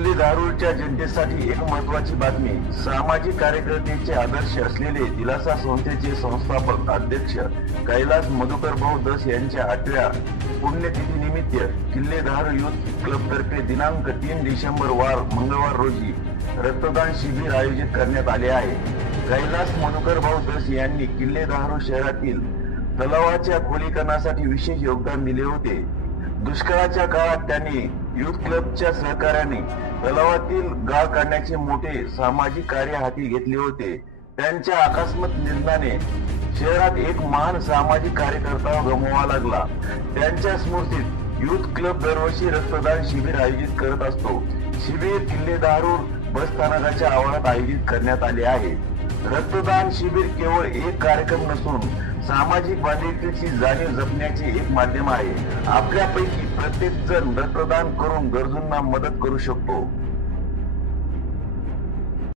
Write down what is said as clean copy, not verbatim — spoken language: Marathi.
किल्ले धारूरच्या जनतेसाठी एक महत्त्वाची बातमी। सामाजिक कार्यकर्त्याचे आदर्श असलेले दिलासा संस्थेचे संस्थापक अध्यक्ष कैलास मधुकर भाऊ दस यांच्या 8व्या पुण्यतिथीनिमित्त किल्ले धारूर युथ क्लब तर्फे दिनांक 3 डिसेंबर वार मंगळवार रोजी रक्तदान शिबिर आयोजित करण्यात आले आहे। कैलास मधुकर भाऊ दस यांनी किल्ले धारूर शहरातील तलावाच्या खोलीकरणासाठी विशेष योगदान दिले होते। दुष्काळाच्या काळात त्यांनी युथ क्लबच्या सहकार्याने तलावातील गाळ काढण्याचे मोठे सामाजिक कार्य हाती घेतले होते। त्यांच्या आकस्मिक निधनाने शहरात एक महान सामाजिक कार्यकर्ता गमवावा लागला। त्यांच्या स्मृतीत युथ क्लब दरवर्षी रक्तदान शिबिर आयोजित करत असतो। शिबिर किल्ले धारूर बस स्थानकाच्या आवारात आयोजित करण्यात आले आहे। रक्तदान शिबिर केवळ एक कार्यक्रम नसून सामाजिक बांधिलकीची जाणीव जपण्याचे एक माध्यम आहे। आपल्यापैकी प्रत्येक जण रक्तदान करून गरजूंना मदत करू शकतो।